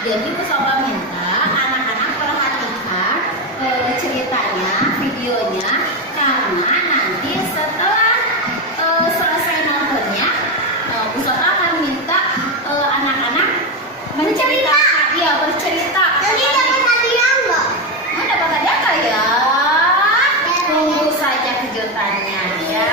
Jadi Bu Soba minta anak-anak perhatikan ceritanya, videonya, karena nanti setelah selesai nontonnya, Bu Soba akan minta anak-anak menceritakan, iya bercerita. Jadi dapat hadiah nggak? Mau dapat hadiah nggak ya? Tunggu saja kejutannya ya.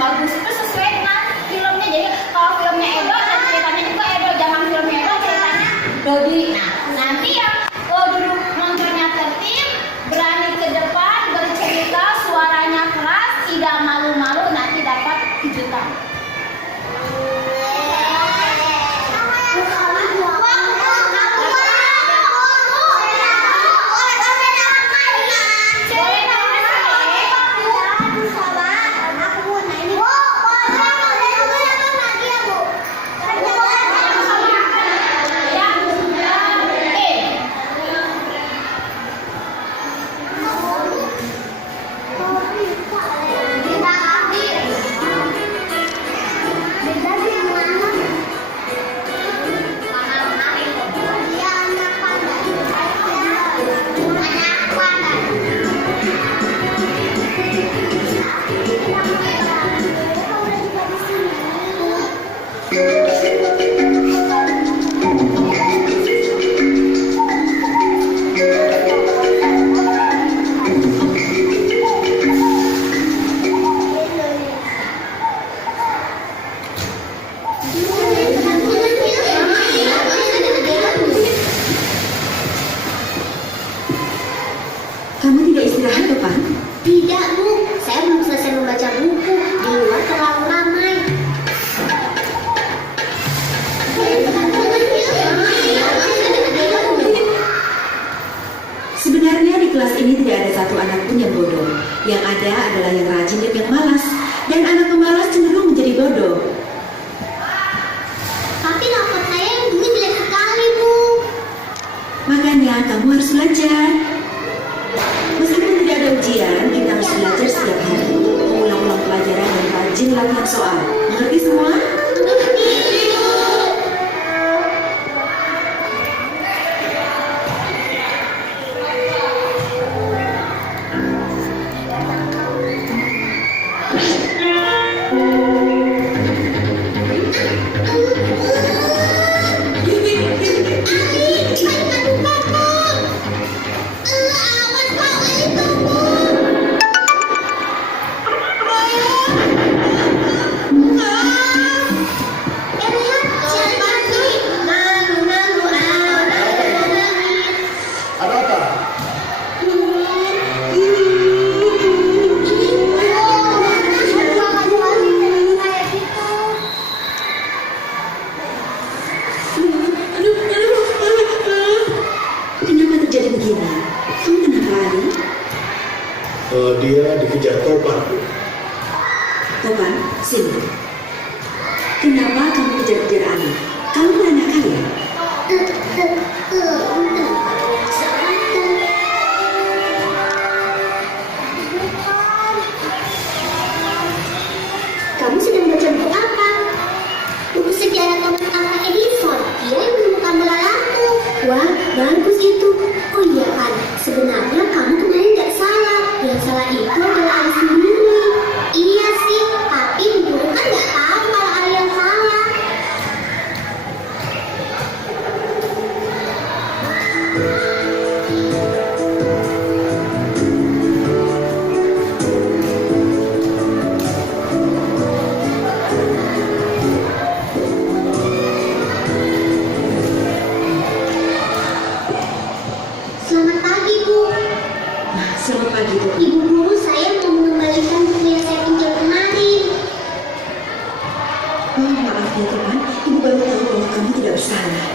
Bagus itu sesuai dengan filmnya. Jadi kalau filmnya Edo dan ceritanya juga Edo, jangan filmnya Edo ceritanya Dodi. Nah nanti yang duduk nontonnya tertib, berani ke depan, bercerita, suaranya keras, tidak malu-malu, nanti dapat kejutan. Kamu tidak istirahat, Topan? Tidak, Bu. Saya belum selesai membaca buku. Di luar terlalu ramai. Sebenarnya di kelas ini tidak ada satu anak pun yang bodoh. Yang ada adalah yang rajin dan yang malas. Dan anak pemalas cenderung menjadi bodoh. Tapi rapot saya yang dulu jelek sekali, Bu. Makanya kamu harus belajar. Meskipun tidak ada soal. Mengerti semua? Ada apa? Kenapa terjadi begini? Kamu kenapa, Ali? Dia dikejar Topan, Bu. Topan, sini. Kenapa kamu kejar-kejar Ali? Kamu kan anak kaya. Kamu sedang baca buku apa? Buku sejarah Thomas Alva Edison. Dia yang menemukan bola lampu. Wah, bagus itu. Oh iya kan, sebenarnya kamu kemarin nggak salah. Yang salah itu adalah Ali sendiri. Iya sih, tapi guru kan nggak tahu kalau Ali yang salah. Selamat pagi, Bu. Selamat pagi, Topan. Ibu guru, saya mau mengembalikan buku yang saya pinjam kemarin. Oh, maaf ya, Topan. Ibu baru tahu bahwa kamu tidak bersalah.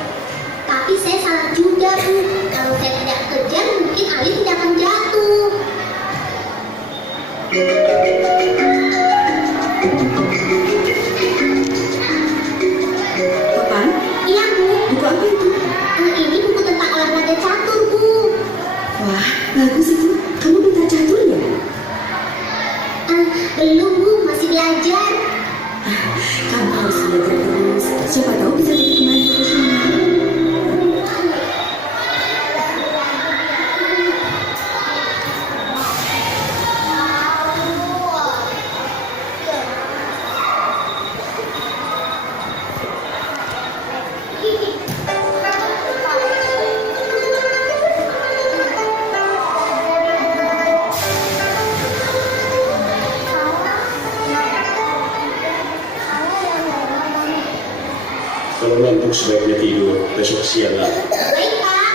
Tapi saya salah juga, Bu. Kalau saya tidak kejar, mungkin Ali tidak akan jatuh. Topan, Iya, Bu. buku apa itu? Ini buku tentang olahraga catur, Bu. Wah, bagus itu. Kamu pintar catur ya? Belum, Bu. Masih belajar. Kamu harus belajar terus. Siapa tahu bisa jadi pemain profesional. Kalau ngantuk sebaiknya tidur, besok siang lagi. Baik, Pak.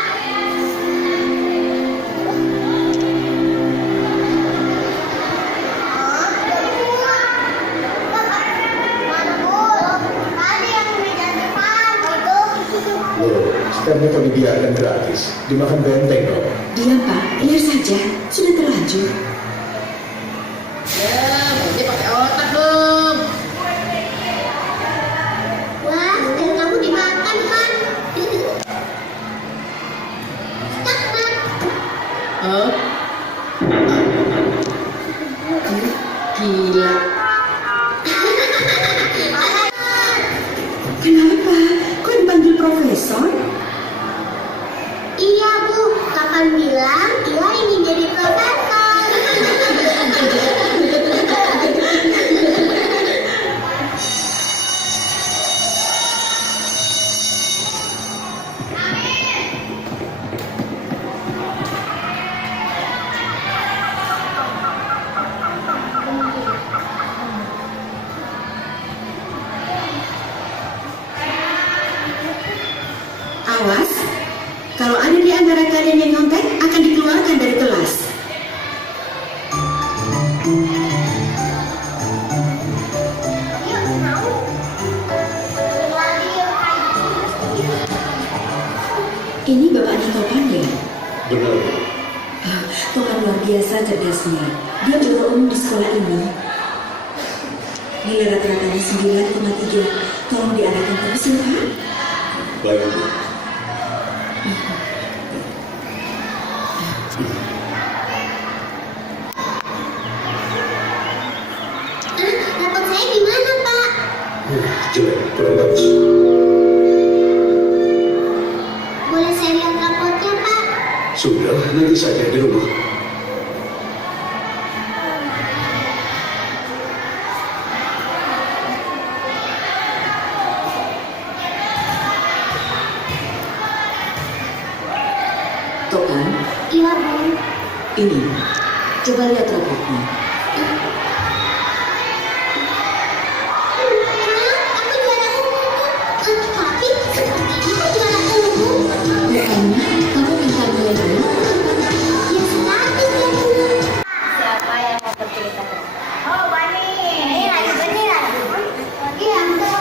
Loh, sekarang kau dibiarkan gratis. Dimakan benteng dong. Diam, Pak. Biar saja. Sudah terlanjur. Wah, dan kamu dimakan, kan? Stop, Mak. Gila. Kenapa? Kok dipanggil profesor? Iya, Bu. Kapan bilang dia ingin jadi profesor? Awas, kalau ada di antara kalian yang nyontek akan dikeluarkan dari kelas. Ini bapaknya Topan ya? Benar. Topan luar biasa cerdasnya. Dia juara umum di sekolah ini. Nilai rata-ratanya 9,3. Tolong diarahkan terus ya, Pak. Baik, Bu. Rapot saya gimana, Jelek, kurang bagus. Boleh saya lihat rapotnya, Pak? Sudah, nanti saja di rumah. Topan, Iya, Bu. ini. Coba lihat rapotnya. Aku juara umum, Bu. Tapi sepertinya aku juara umum. Bukannya kamu minta nilai berapa? Ya, 100 ya, Bu. Siapa yang mau bercerita? Oh, Bani. Ini lagi. Iya, betul.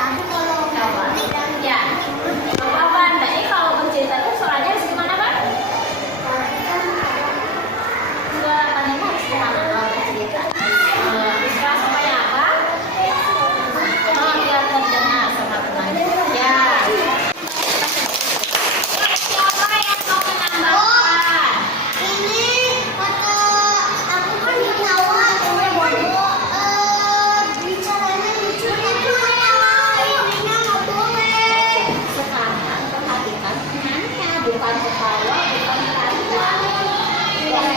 Aku kalau Ya. Coba Ban, tadi kalau bercerita itu suaranya harus gimana, Ban? Suara Ban itu harus gimana kalau bercerita? Keras supaya apa? Oh, biar terdengar sama penonton. Ya. Siapa yang mau menambahkan? ini foto aku kan ditawa bicaranya lucu itu ininya nggak boleh. Sekarang perhatikan temannya, bukan ketawa, bukan ketawa.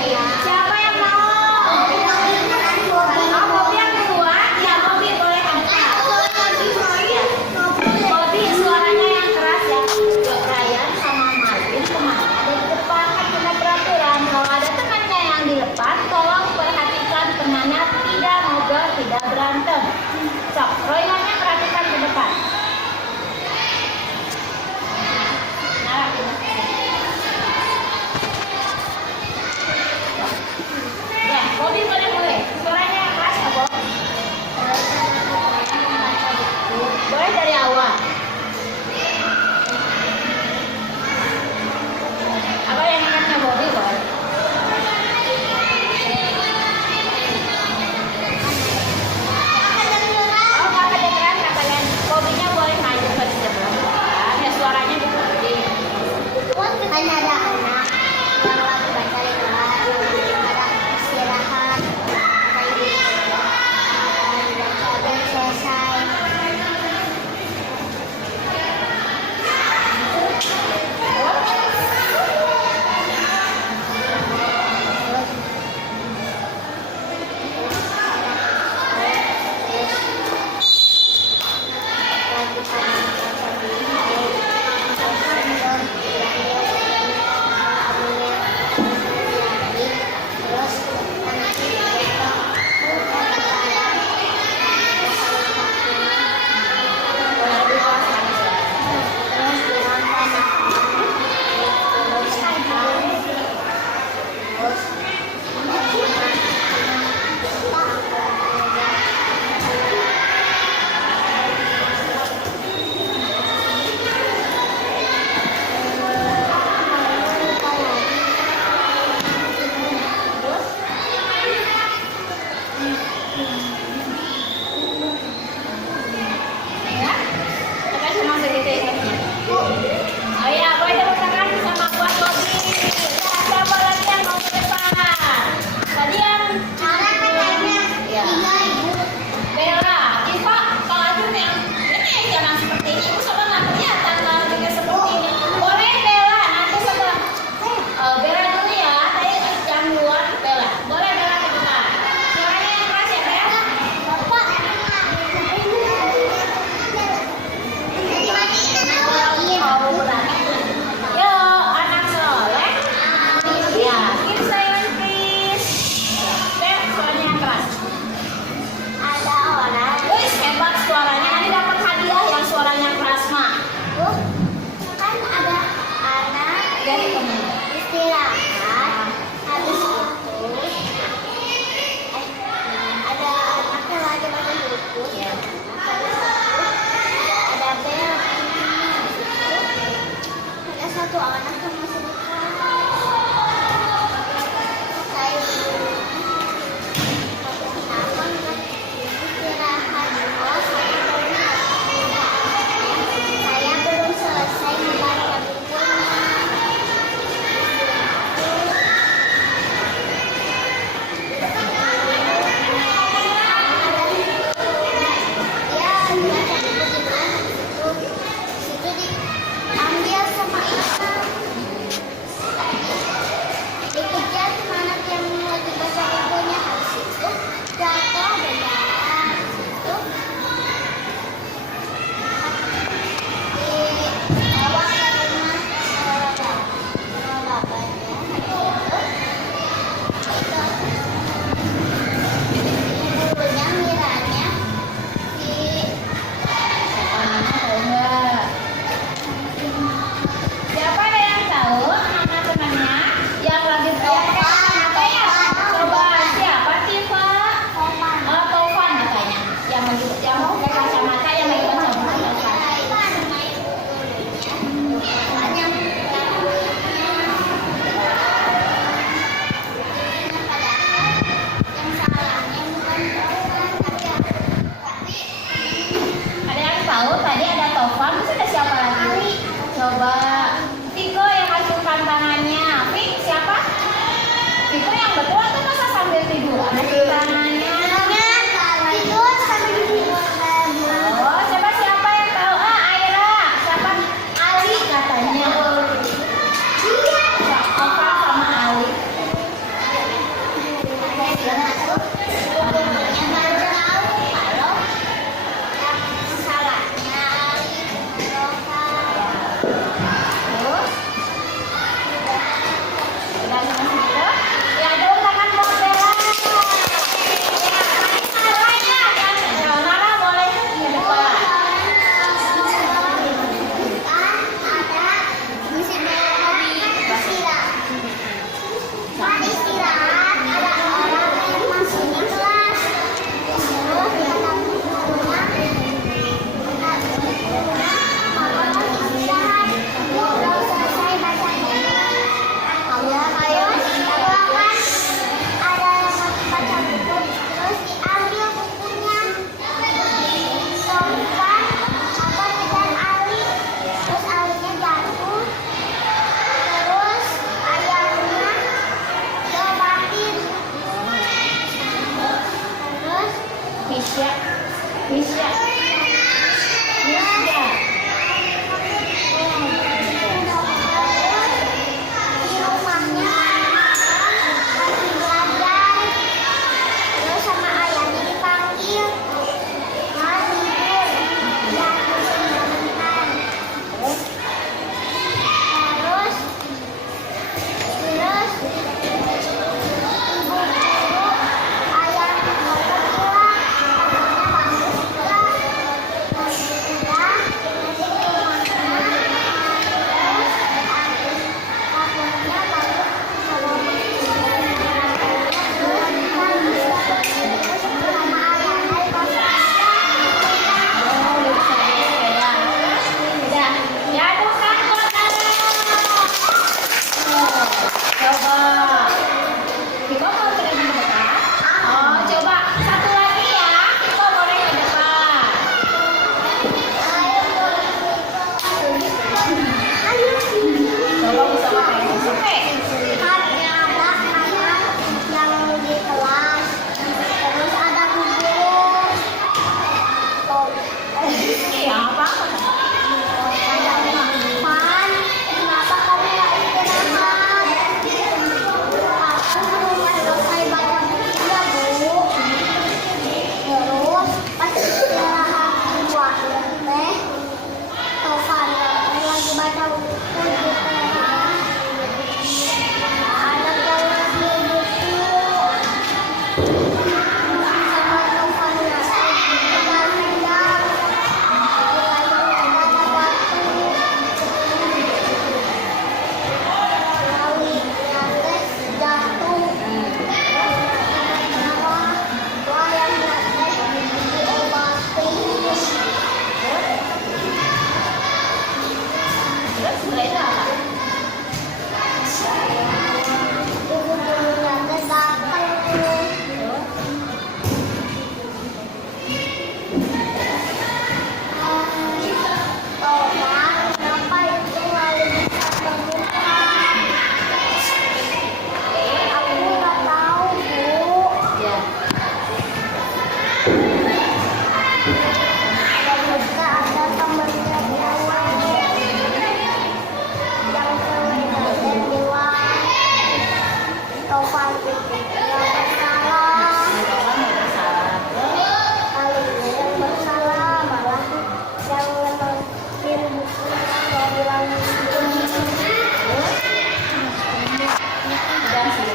Ya. Siapa yang mau? Oh, Bobby yang duluan? Ya, Bobby boleh angkat. Bobby suaranya yang keras ya. Ryan sama Marvin kemana? Ada di depan, kan punya peraturan. Kalau ada temannya yang di depan, tolong perhatikan temannya tidak ngobrol, tidak berantem. Sok, Royalnya perhatikan ke depan. Nah, ya, Bobby boleh. Suaranya yang keras ya, Bob? Boleh dari awal. Apa yang ingatnya Bobby, boleh? Oh, nggak kedengeran katanya. Bobby-nya boleh maju ke sebelah. Ya, suaranya diperhati. Hanya ada anak yang lagi baca literasi, ada istirahat, ada ibu baca dan selesai. Ya? Kita cuma segitu ingatnya. Oh ya, boleh tepuk tangan sama buat Bobby. Ya, siapa lagi yang mau ke depan? Tadi yang Cara katanya Ya. 3 ibu. Bella, Iva, Kak Ajun yang ini jangan seperti ini. Ibu sama nggak kelihatan kalau juga seperti ini. Boleh Bella, nanti setelah Bella dulu ya. Tadi jam duluan Bella. Boleh Bella ke depan. Suaranya yang keras ya Bella. Bapak. Mau berani? Yo, anak soleh. Ya, keep silent please. Bel, suaranya yang keras. Ada orang. Wih, hebat suaranya. Nanti dapat hadiah yang suaranya keras mah. Kan ada anak Dari temen. istirahat habis itu ada anak yang lagi baca buku Ya. habis itu ada bel ada satu anak yang masih di kelas saya kenapa nggak istirahat oh saya belum selesai membaca bukunya.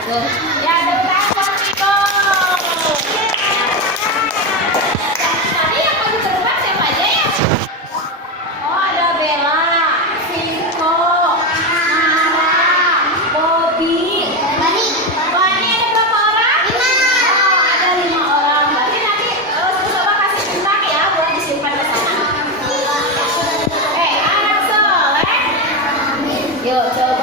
Tuh. Ya, tepuk tangan buat Viko. Tadi yang maju ke depan siapa aja ya? Oh, ada Bella, Viko, Nara, Bobby, Bani. Wani, ada berapa orang? 5. Oh, ada 5 orang. Berarti nanti coba kasih bintang ya buat disimpan ke sana. Anak soleh. Yuk, coba